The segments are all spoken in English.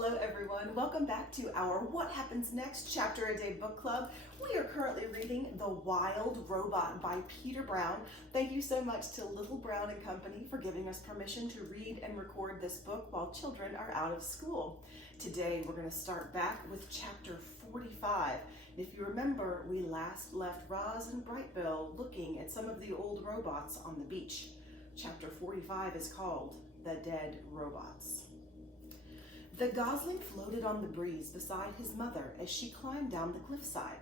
Hello everyone, welcome back to our What Happens Next Chapter a Day book club. We are currently reading The Wild Robot by Peter Brown. Thank you so much to Little Brown and Company for giving us permission to read and record this book while children are out of school. Today we're going to start back with chapter 45. If you remember, we last left Roz and Brightbill looking at some of the old robots on the beach. Chapter 45 is called The Dead Robots. The gosling floated on the breeze beside his mother as she climbed down the cliffside.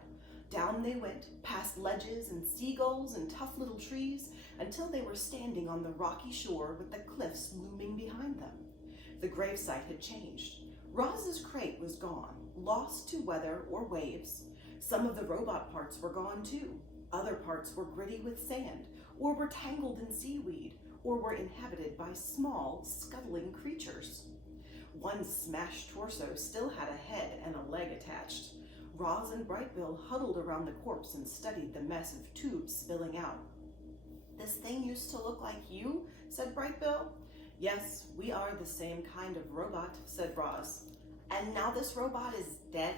Down they went, past ledges and seagulls and tough little trees, until they were standing on the rocky shore with the cliffs looming behind them. The gravesite had changed. Roz's crate was gone, lost to weather or waves. Some of the robot parts were gone too. Other parts were gritty with sand, or were tangled in seaweed, or were inhabited by small, scuttling creatures. One smashed torso still had a head and a leg attached. Roz and Brightbill huddled around the corpse and studied the mess of tubes spilling out. "This thing used to look like you?" said Brightbill. "Yes, we are the same kind of robot," said Roz. "And now this robot is dead?"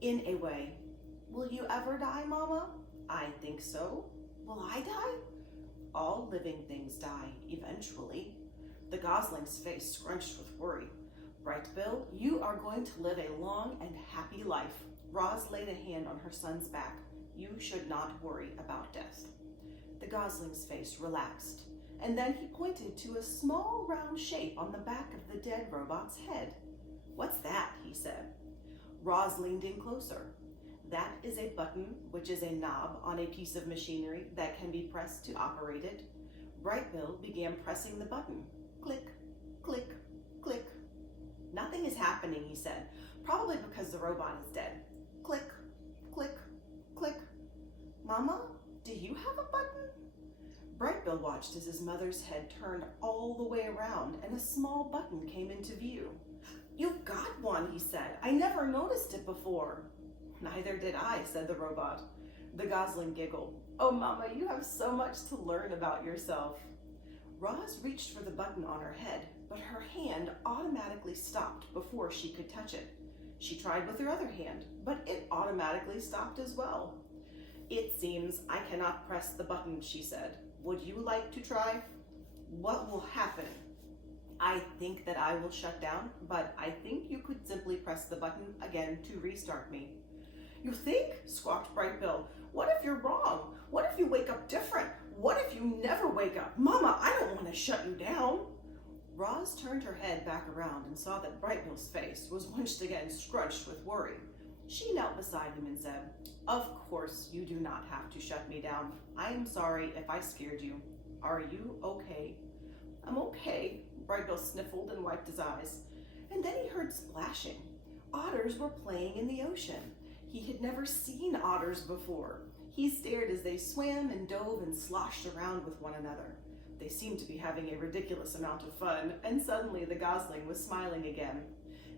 "In a way." "Will you ever die, Mama?" "I think so." "Will I die?" "All living things die, eventually." The gosling's face scrunched with worry. "Brightbill, you are going to live a long and happy life." Roz laid a hand on her son's back. "You should not worry about death." The gosling's face relaxed, and then he pointed to a small round shape on the back of the dead robot's head. "What's that?" he said. Roz leaned in closer. "That is a button, which is a knob on a piece of machinery that can be pressed to operate it." Brightbill began pressing the button. Click, click, click. "Nothing is happening," he said, "probably because the robot is dead." Click, click, click. "Mama, do you have a button?" Brightbill watched as his mother's head turned all the way around and a small button came into view. "You've got one," he said. "I never noticed it before." "Neither did I," said the robot. The gosling giggled. "Oh, Mama, you have so much to learn about yourself." Roz reached for the button on her head, but her hand automatically stopped before she could touch it. She tried with her other hand, but it automatically stopped as well. "It seems I cannot press the button," she said. "Would you like to try?" "What will happen?" "I think that I will shut down, but I think you could simply press the button again to restart me." "You think?" squawked Brightbill. "What if you're wrong? What if you wake up different? What if you never wake up? Mama, I don't want to shut you down." Roz turned her head back around and saw that Brightbill's face was once again scrunched with worry. She knelt beside him and said, "Of course you do not have to shut me down. I am sorry if I scared you. Are you okay?" "I'm okay," Brightbill sniffled and wiped his eyes. And then he heard splashing. Otters were playing in the ocean. He had never seen otters before. He stared as they swam and dove and sloshed around with one another. They seemed to be having a ridiculous amount of fun, and suddenly the gosling was smiling again.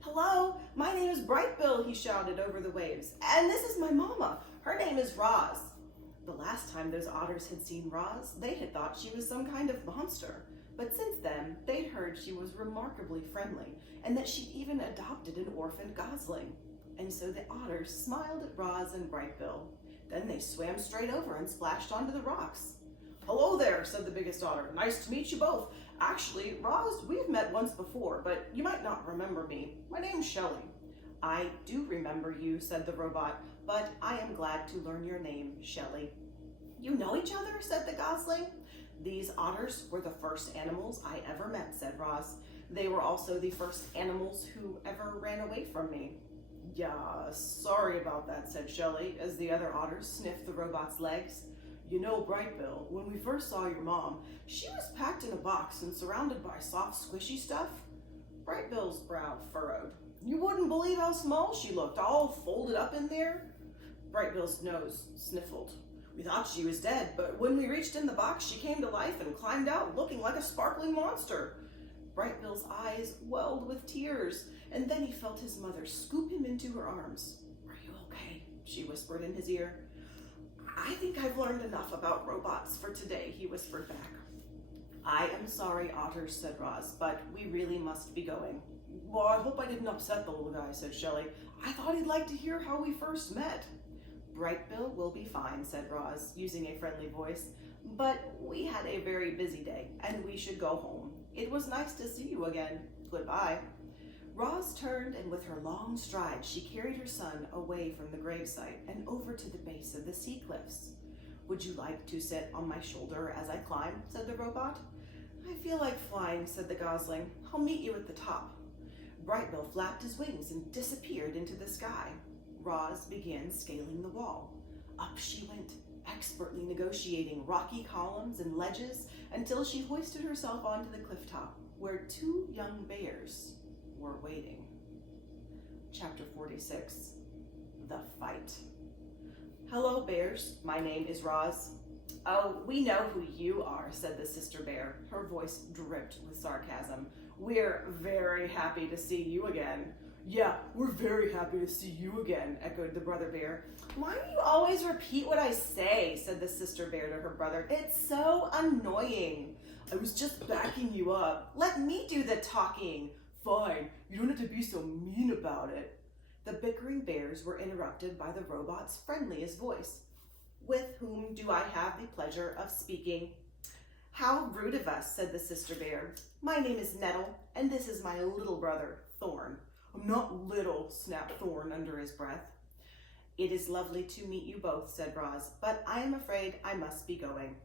"Hello, my name is Brightbill," he shouted over the waves. "And this is my mama. Her name is Roz." The last time those otters had seen Roz, they had thought she was some kind of monster. But since then, they'd heard she was remarkably friendly, and that she'd even adopted an orphaned gosling. And so the otters smiled at Roz and Brightbill. Then they swam straight over and splashed onto the rocks. "Hello there," said the biggest otter. "Nice to meet you both. Actually, Roz, we've met once before, but you might not remember me. My name's Shelley." "I do remember you," said the robot, "but I am glad to learn your name, Shelley." "You know each other?" said the gosling. "These otters were the first animals I ever met," said Roz. "They were also the first animals who ever ran away from me." "Yeah, sorry about that," said Shelley, as the other otters sniffed the robot's legs. "You know, Brightbill, when we first saw your mom, she was packed in a box and surrounded by soft, squishy stuff." Brightbill's brow furrowed. "You wouldn't believe how small she looked, all folded up in there." Brightbill's nose sniffled. "We thought she was dead, but when we reached in the box, she came to life and climbed out looking like a sparkling monster." Brightbill's eyes welled with tears, and then he felt his mother scoop him into her arms. "Are you okay?" she whispered in his ear. "I think I've learned enough about robots for today," he whispered back. "I am sorry, otters," said Roz, "but we really must be going." Well, I hope I didn't upset the little guy, said Shelley. I thought he'd like to hear how we first met. Brightbill will be fine, said Roz, using a friendly voice. But we had a very busy day, and we should go home. It was nice to see you again. Goodbye. Roz turned, and with her long strides, she carried her son away from the gravesite and over to the base of the sea cliffs. Would you like to sit on my shoulder as I climb? Said the robot. I feel like flying, said the gosling. I'll meet you at the top. Brightbill flapped his wings and disappeared into the sky. Roz began scaling the wall. Up she went, expertly negotiating rocky columns and ledges until she hoisted herself onto the cliff top, where two young bears were waiting. Chapter 46. The Fight. Hello, bears. My name is Roz. Oh, we know who you are, said the sister bear. Her voice dripped with sarcasm. We're very happy to see you again. Yeah, we're very happy to see you again, echoed the brother bear. Why do you always repeat what I say, said the sister bear to her brother. It's so annoying. I was just backing you up. Let me do the talking. Fine, you don't have to be so mean about it. The bickering bears were interrupted by the robot's friendliest voice. With whom do I have the pleasure of speaking? How rude of us, said the sister bear. My name is Nettle, and this is my little brother, Thorn. I'm not little, snapped Thorn under his breath. It is lovely to meet you both, said Roz, but I am afraid I must be going.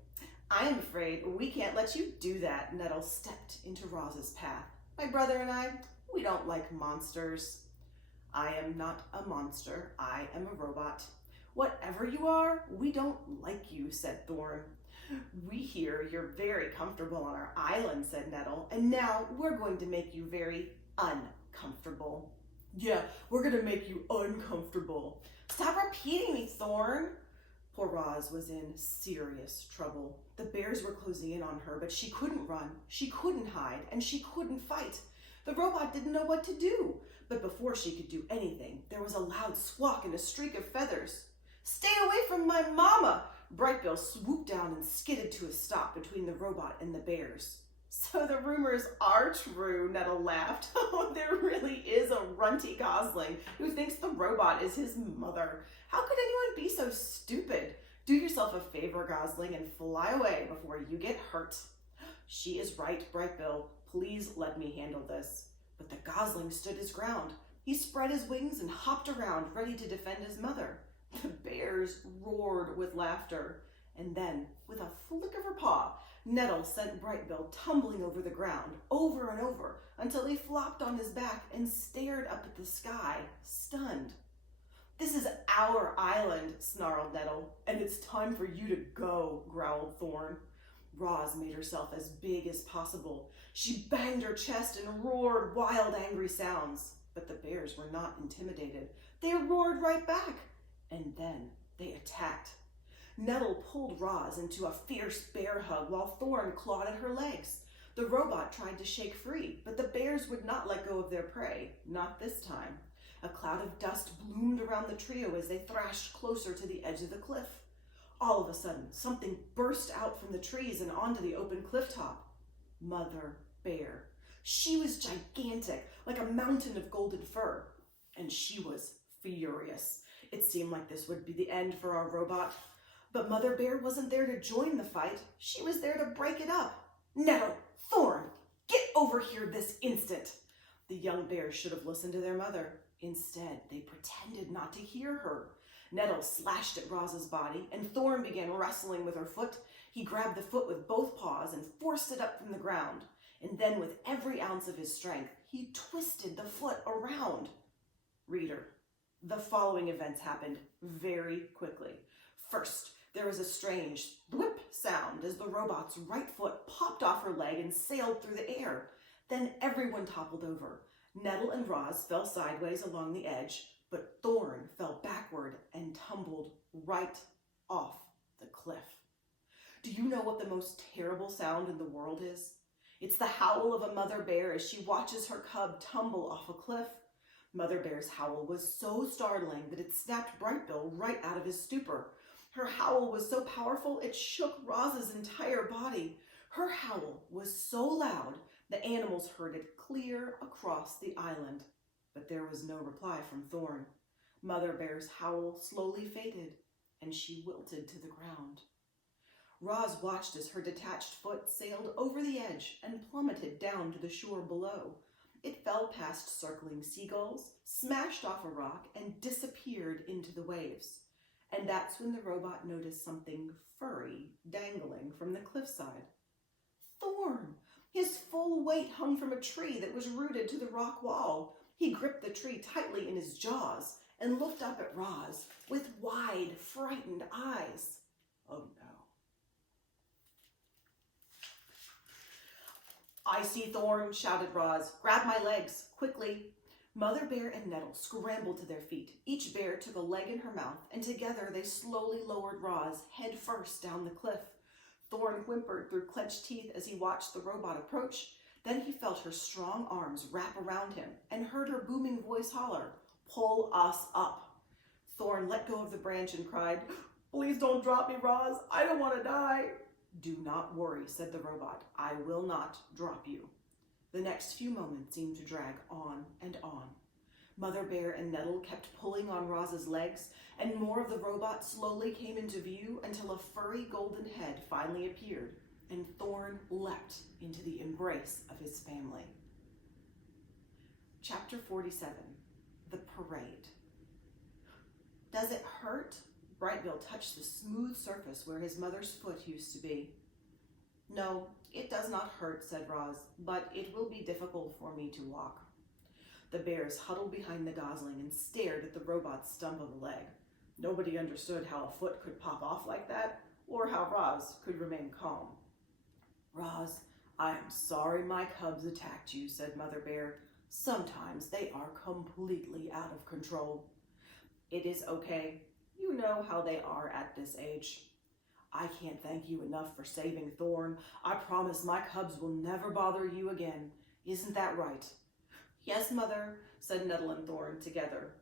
I am afraid we can't let you do that, Nettle stepped into Roz's path. My brother and I, we don't like monsters. I am not a monster. I am a robot. Whatever you are, we don't like you, said Thorn. We hear you're very comfortable on our island, said Nettle, and now we're going to make you very uncomfortable. Yeah, we're going to make you uncomfortable. Stop repeating me, Thorn. Poor Roz was in serious trouble. The bears were closing in on her, but she couldn't run, she couldn't hide, and she couldn't fight. The robot didn't know what to do, but before she could do anything, there was a loud squawk and a streak of feathers. Stay away from my mama! Brightbill swooped down and skidded to a stop between the robot and the bears. So the rumors are true, Nettle laughed. Oh, there really is a runty gosling who thinks the robot is his mother. How could anyone be so stupid? Do yourself a favor, gosling, and fly away before you get hurt. She is right, Brightbill. Please let me handle this. But the gosling stood his ground. He spread his wings and hopped around, ready to defend his mother. The bears roared with laughter. And then, with a flick of her paw, Nettle sent Brightbill tumbling over the ground, over and over, until he flopped on his back and stared up at the sky, stunned. This is our island, snarled Nettle, and it's time for you to go, growled Thorn. Roz made herself as big as possible. She banged her chest and roared wild, angry sounds. But the bears were not intimidated. They roared right back, and then they attacked. Nettle pulled Roz into a fierce bear hug while Thorn clawed at her legs. The robot tried to shake free, but the bears would not let go of their prey, not this time. A cloud of dust bloomed around the trio as they thrashed closer to the edge of the cliff. All of a sudden, something burst out from the trees and onto the open cliff top. Mother Bear. She was gigantic, like a mountain of golden fur, and she was furious. It seemed like this would be the end for our robot. But Mother Bear wasn't there to join the fight. She was there to break it up. Nettle, Thorn, get over here this instant. The young bears should have listened to their mother. Instead, they pretended not to hear her. Nettle slashed at Roz's body, and Thorn began wrestling with her foot. He grabbed the foot with both paws and forced it up from the ground. And then, with every ounce of his strength, he twisted the foot around. Reader, the following events happened very quickly. First, there was a strange thwip sound as the robot's right foot popped off her leg and sailed through the air. Then everyone toppled over. Nettle and Roz fell sideways along the edge, but Thorn fell backward and tumbled right off the cliff. Do you know what the most terrible sound in the world is? It's the howl of a mother bear as she watches her cub tumble off a cliff. Mother Bear's howl was so startling that it snapped Brightbill right out of his stupor. Her howl was so powerful it shook Roz's entire body. Her howl was so loud the animals heard it clear across the island. But there was no reply from Thorn. Mother Bear's howl slowly faded, and she wilted to the ground. Roz watched as her detached foot sailed over the edge and plummeted down to the shore below. It fell past circling seagulls, smashed off a rock, and disappeared into the waves. And that's when the robot noticed something furry dangling from the cliffside. Thorn! His full weight hung from a tree that was rooted to the rock wall. He gripped the tree tightly in his jaws and looked up at Roz with wide, frightened eyes. Oh no. I see Thorn, shouted Roz. Grab my legs, quickly. Mother Bear and Nettle scrambled to their feet. Each bear took a leg in her mouth, and together they slowly lowered Roz head first down the cliff. Thorn whimpered through clenched teeth as he watched the robot approach. Then he felt her strong arms wrap around him and heard her booming voice holler, "Pull us up." Thorn let go of the branch and cried, "Please don't drop me, Roz. I don't want to die." "Do not worry," said the robot. "I will not drop you." The next few moments seemed to drag on and on. Mother Bear and Nettle kept pulling on Roz's legs, and more of the robot slowly came into view until a furry golden head finally appeared, and Thorn leapt into the embrace of his family. Chapter 47, The Parade. Does it hurt? Brightbill touched the smooth surface where his mother's foot used to be. "No, it does not hurt," said Roz, "but it will be difficult for me to walk." The bears huddled behind the gosling and stared at the robot's stump of a leg. Nobody understood how a foot could pop off like that, or how Roz could remain calm. "Roz, I am sorry my cubs attacked you," said Mother Bear. "Sometimes they are completely out of control." "It is okay. You know how they are at this age." "I can't thank you enough for saving Thorn. I promise my cubs will never bother you again. Isn't that right?" "Yes, Mother," said Nettle and Thorn together.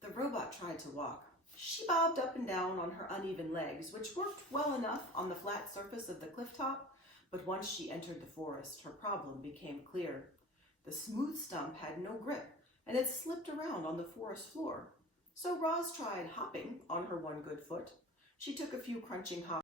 The robot tried to walk. She bobbed up and down on her uneven legs, which worked well enough on the flat surface of the cliff top, but once she entered the forest, her problem became clear. The smooth stump had no grip, and it slipped around on the forest floor. So Roz tried hopping on her one good foot. She took a few crunching hops